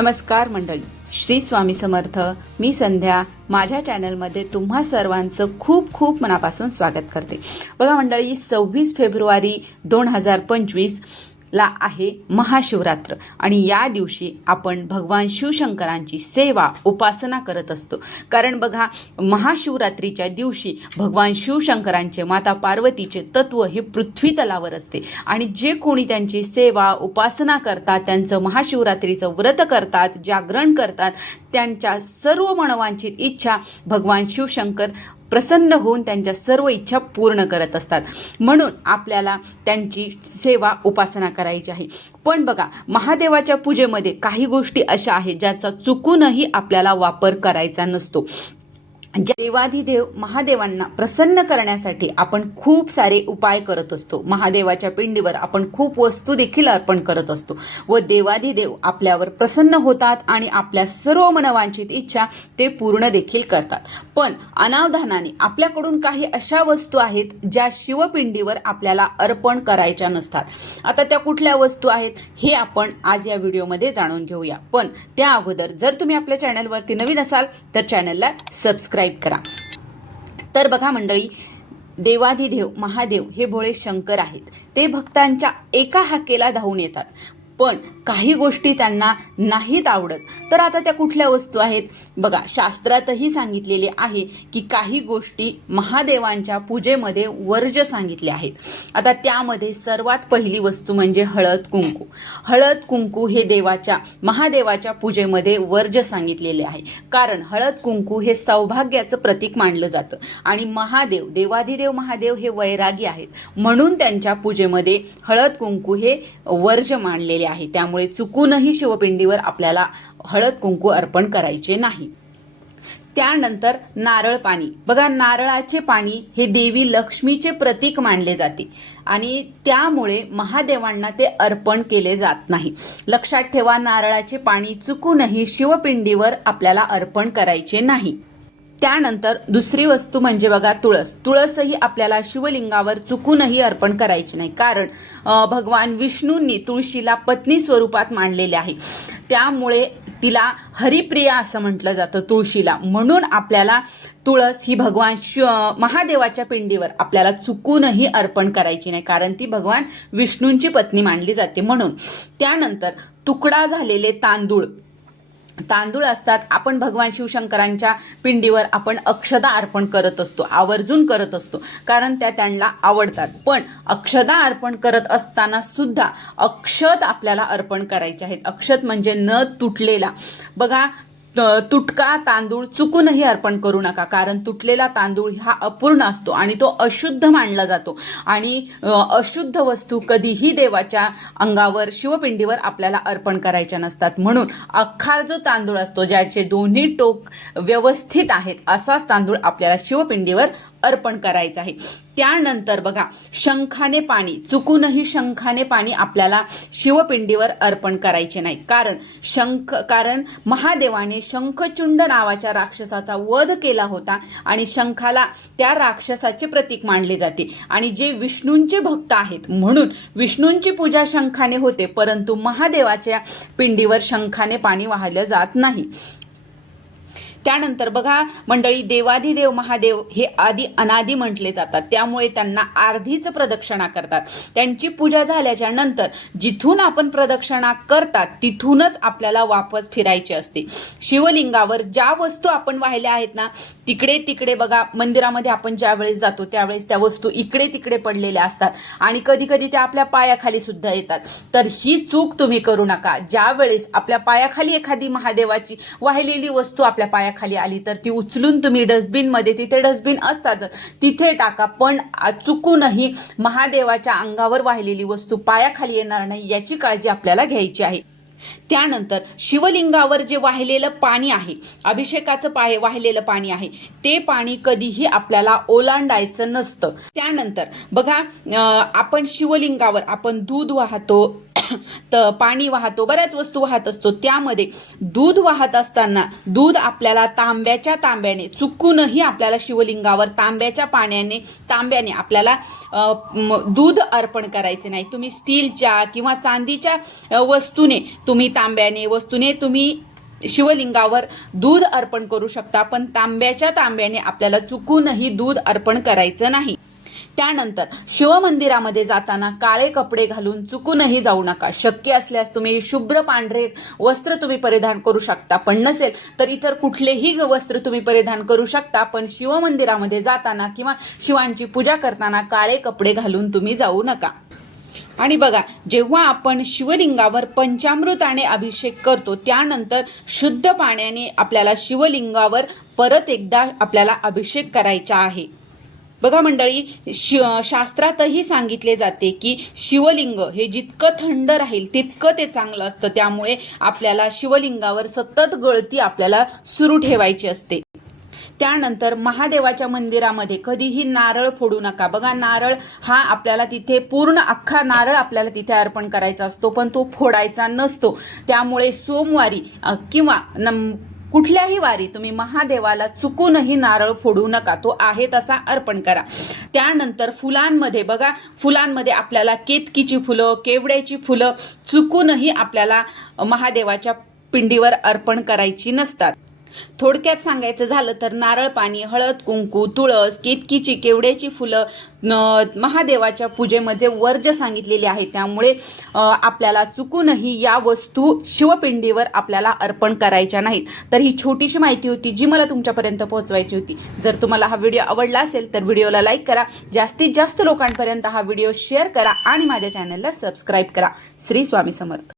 नमस्कार मंडळी. श्री स्वामी समर्थ मी संध्या. माझ्या चॅनलमध्ये तुम्हा सर्वांचं खूप खूप मनापासून स्वागत करते. बघा मंडळी सव्वीस फेब्रुवारी दोन हजार पंचवीस ला आहे महाशिवरात्र. आणि या दिवशी आपण भगवान शिवशंकरांची सेवा उपासना करत असतो. कारण बघा महाशिवरात्रीच्या दिवशी भगवान शिवशंकरांचे माता पार्वतीचे तत्व हे पृथ्वी तलावर असते. आणि जे कोणी त्यांची सेवा उपासना करतात त्यांचं महाशिवरात्रीचं व्रत करतात जागरण करतात त्यांच्या सर्व मनवांची इच्छा भगवान शिवशंकर प्रसन्न होऊन त्यांच्या सर्व इच्छा पूर्ण करत असतात. म्हणून आपल्याला त्यांची सेवा उपासना करायची आहे. पण बघा महादेवाच्या पूजेमध्ये काही गोष्टी अशा आहेत ज्याचा चुकूनही आपल्याला वापर करायचा नसतो. देवाधिदेव महादेवांना प्रसन्न करण्यासाठी आपण खूप सारे उपाय करत असतो. महादेवाच्या पिंडीवर आपण खूप वस्तू देखील अर्पण करत असतो. व देवाधिदेव आपल्यावर प्रसन्न होतात आणि आपल्या सर्व मनवांचित इच्छा ते पूर्ण देखील करतात. पण अनावधानाने आपल्याकडून काही अशा वस्तू आहेत ज्या शिवपिंडीवर आपल्याला अर्पण करायच्या नसतात. आता त्या कुठल्या वस्तू आहेत हे आपण आज या व्हिडिओमध्ये जाणून घेऊया. पण त्या अगोदर जर तुम्ही आपल्या चॅनलवरती नवीन असाल तर चॅनलला सबस्क्राईब करा. तर बघा मंडळी देवाधिदेव महादेव हे भोळे शंकर आहेत. ते भक्तांच्या एका हाकेला धावून येतात. पण काही गोष्टी त्यांना नाहीत आवडत. तर आता त्या कुठल्या वस्तू आहेत? बघा शास्त्रातही सांगितलेले आहे की काही गोष्टी महादेवांच्या पूजेमध्ये वर्ज सांगितले आहेत. आता त्यामध्ये सर्वात पहिली वस्तू म्हणजे हळद कुंकू. हळद कुंकू हे देवाच्या महादेवाच्या पूजेमध्ये वर्ज सांगितलेले आहे. कारण हळद कुंकू हे सौभाग्याचं प्रतीक मानलं जातं. आणि महादेव देवाधिदेव महादेव हे वैरागी आहेत. म्हणून त्यांच्या पूजेमध्ये हळद कुंकू हे वर्ज मानलेले आहे. त्यामुळे चुकूनही शिवपिंडीवर आपल्याला हळद कुंकू अर्पण करायचे नाही. त्यानंतर नारळ पाणी. बघा नारळाचे पाणी हे देवी लक्ष्मीचे प्रतीक मानले जाते आणि त्यामुळे महादेवांना ते अर्पण केले जात नाही. लक्षात ठेवा नारळाचे पाणी चुकूनही शिवपिंडीवर आपल्याला अर्पण करायचे नाही. त्यानंतर दुसरी वस्तू म्हणजे बघा तुळस. तुळसही आपल्याला शिवलिंगावर चुकूनही अर्पण करायची नाही. कारण भगवान विष्णूंनी तुळशीला पत्नी स्वरूपात मांडलेले आहे. त्यामुळे तिला हरिप्रिया असं म्हटलं जातं तुळशीला. म्हणून आपल्याला तुळस ही भगवान शिव महादेवाच्या पिंडीवर आपल्याला चुकूनही अर्पण करायची नाही. कारण ती भगवान विष्णूंची पत्नी मानली जाते. म्हणून त्यानंतर तुकडा झालेले तांदूळ. तांदूळ असतात आपण भगवान शिवशंकरांच्या पिंडीवर आपण अक्षदा अर्पण करत असतो आवर्जून करत असतो कारण त्या त्यांना आवडतात. पण अक्षदा अर्पण करत असताना सुद्धा अक्षत आपल्याला अर्पण करायचे आहेत. अक्षत म्हणजे न तुटलेला. बघा तुटका तांदूळ चुकूनही अर्पण करू नका. कारण तुटलेला तांदूळ हा अपूर्ण असतो आणि तो अशुद्ध मानला जातो. आणि अशुद्ध वस्तू कधीही देवाच्या अंगावर शिवपिंडीवर आपल्याला अर्पण करायच्या नसतात. म्हणून अख्खा जो तांदूळ असतो ज्याचे दोन्ही टोक व्यवस्थित आहेत असाच तांदूळ आपल्याला शिवपिंडीवर अर्पण करायचं आहे. त्यानंतर बघा शंखाने पाणी चुकूनही शंखाने पाणी आपल्याला शिवपिंडीवर अर्पण करायचे नाही. कारण शंख कारण महादेवाने शंखचुंड नावाच्या राक्षसाचा वध केला होता आणि शंखाला त्या राक्षसाचे प्रतीक मानले जाते. आणि जे विष्णूंचे भक्त आहेत म्हणून विष्णूंची पूजा शंखाने होते परंतु महादेवाच्या पिंडीवर शंखाने पाणी वाहिलं जात नाही. त्यानंतर बघा मंडळी देवाधिदेव महादेव हे आधी अनादी म्हटले जातात. त्यामुळे त्यांना अर्धीच प्रदक्षिणा करतात. त्यांची पूजा झाल्याच्यानंतर जिथून आपण प्रदक्षिणा करतात तिथूनच आपल्याला वापस फिरायची असते. शिवलिंगावर ज्या वस्तू आपण वाहिल्या आहेत ना तिकडे तिकडे बघा मंदिरामध्ये आपण ज्यावेळेस जातो त्यावेळेस त्या वस्तू इकडे तिकडे पडलेल्या असतात आणि कधी कधी त्या आपल्या पायाखाली सुद्धा येतात. तर ही चूक तुम्ही करू नका. ज्यावेळेस आपल्या पायाखाली एखादी महादेवाची वाहिलेली वस्तू आपल्या पायाखाली आली तर ती उचलून तुम्ही डस्टबिनमध्ये तिथे डस्टबिन असतात तिथे टाका. पण चुकूनही महादेवाच्या अंगावर वाहिलेली वस्तू पायाखाली येणार नाही याची काळजी आपल्याला घ्यायची आहे. त्यानंतर शिवलिंगावर जे वाहिलेलं पाणी आहे अभिषेकाचं पाय वाहिलेलं पाणी आहे ते पाणी कधीही आपल्याला ओलांडायचं नसतं. त्यानंतर बघा आपण शिवलिंगावर आपण दूध वाहतो तर पाणी वाहतो बऱ्याच वस्तू वाहत असतो. त्यामध्ये दूध वाहत असताना दूध आपल्याला तांब्याच्या तांब्याने चुकूनही आपल्याला शिवलिंगावर तांब्याच्या पाण्याने तांब्याने आपल्याला दूध अर्पण करायचे नाही. तुम्ही स्टीलच्या किंवा चांदीच्या वस्तूने तुम्ही तांब्याने वस्तूने तुम्ही शिवलिंगावर दूध अर्पण करू शकता पण तांब्याच्या तांब्याने आपल्याला चुकूनही दूध अर्पण करायचं नाही. त्यानंतर शिवमंदिरामध्ये जाताना काळे कपडे घालून चुकूनही जाऊ नका. शक्य असल्यास तुम्ही शुभ्र पांढरे वस्त्र तुम्ही परिधान करू शकता. पण नसेल तर इतर कुठलेही वस्त्र तुम्ही परिधान करू शकता. पण शिवमंदिरामध्ये जाताना किंवा शिवांची पूजा करताना काळे कपडे घालून तुम्ही जाऊ नका. आणि बघा जेव्हा आपण शिवलिंगावर पंचामृताने अभिषेक करतो त्यानंतर शुद्ध पाण्याने आपल्याला शिवलिंगावर परत एकदा आपल्याला अभिषेक करायचा आहे. बघा मंडळी शि शास्त्रातही सांगितले जाते की शिवलिंग हे जितकं थंड राहील तितकं ते चांगलं असतं. त्यामुळे आपल्याला शिवलिंगावर सतत गळती आपल्याला सुरू ठेवायची असते. त्यानंतर महादेवाच्या मंदिरामध्ये कधीही नारळ फोडू नका. बघा नारळ हा आपल्याला तिथे पूर्ण अख्खा नारळ आपल्याला तिथे अर्पण करायचा असतो पण तो फोडायचा नसतो. त्यामुळे सोमवारी किंवा नम कुठल्याही वारी तुम्ही महादेवाला चुकूनही नारळ फोडू नका. तो आहे तसा अर्पण करा. त्यानंतर फुलांमध्ये बघा फुलांमध्ये आपल्याला केतकीची फुलं केवड्याची फुलं चुकूनही आपल्याला महादेवाच्या पिंडीवर अर्पण करायची नसतात. थोडक्यात सांगायचं झालं तर नारळ पाणी हळद कुंकू तुळस केतकीची केवड्याची फुलं न- महादेवाच्या पूजेमध्ये वर्ज सांगितलेली आहे त्यामुळे आपल्याला चुकूनही या वस्तू शिवपिंडीवर आपल्याला अर्पण करायच्या नाहीत. तर ही छोटीशी माहिती होती जी मला तुमच्यापर्यंत पोहोचवायची होती. जर तुम्हाला हा व्हिडिओ आवडला असेल तर व्हिडिओला लाईक करा. जास्तीत जास्त लोकांपर्यंत हा व्हिडिओ शेअर करा आणि माझ्या चॅनलला सबस्क्राईब करा. श्री स्वामी समर्थ.